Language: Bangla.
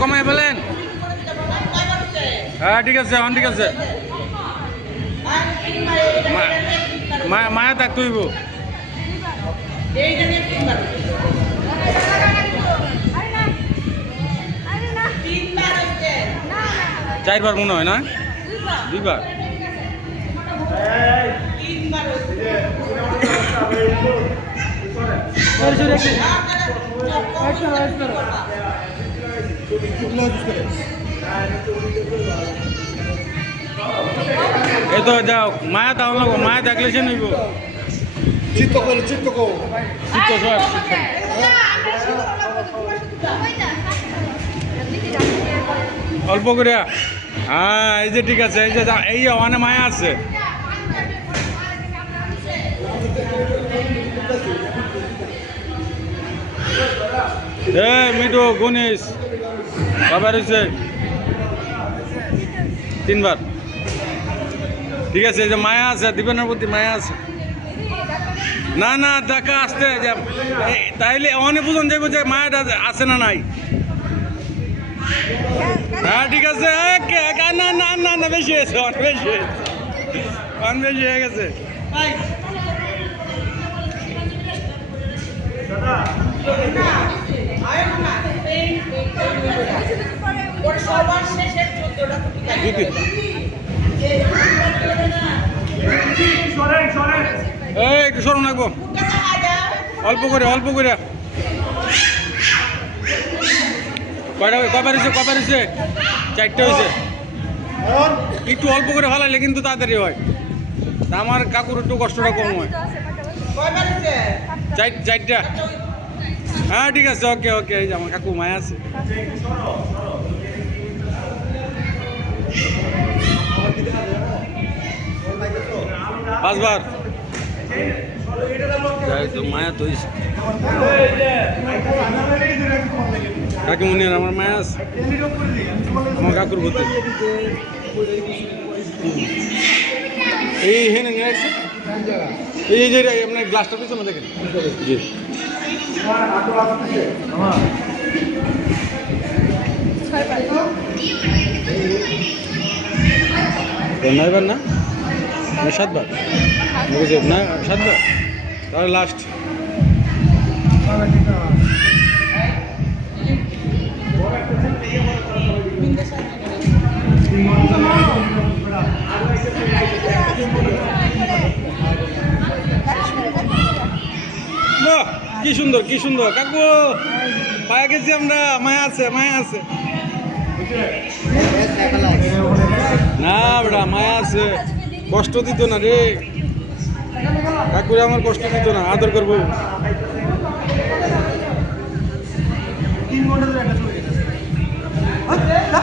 কমাই ফেলেন হ্যাঁ ঠিক আছে ঠিক আছে মায়া তাক তুইব চারবার মনে হয় না দুইবার এই তো যাও মায়া তাহলে মায়া দেখলে সে নিব চিত্ত অল্প করে হ্যাঁ এই যে ঠিক আছে এই যে এই অনেক মায়া আছে মিঠু গণেশ বাবার হয়েছে তিনবার ঠিক আছে এই যে মায়া আছে দীপেনের প্রতি মায়া আছে না না দেখা আসতে তাইলে অনেক বুঝন যাইব যে মায়াটা আছে না নাই হ্যাঁ ঠিক আছে না না না না বেশি হয়েছে অনেক বেশি অনেক বেশি হয়ে গেছে একটু সরুন রাখবো অল্প করে কবার হয়েছে চারটে হয়েছে একটু অল্প করে ফেলাইলে কিন্তু তাড়াতাড়ি হয় আমার কাকুর একটু কষ্টটা কম হয় চারটা হ্যাঁ ঠিক আছে ওকে এই যে আমার কাকু মায়া আছে পাঁচবার মায়া তো কাকিমনি আমার মায়া আছে আমার কাকুর প্রতি এই হেনে নিয়ে আসছে এই যে আপনার গ্লাসটা পিছনে দেখেন জি নয়বার না সাতবার না সাতবার তাহলে লাস্ট কি সুন্দর কাকু পায়া গেছি আমরা মায়া আছে না বেটা মায়া আছে কষ্ট দিত না রে কাকুরে আমার কষ্ট দিত না আদর করবো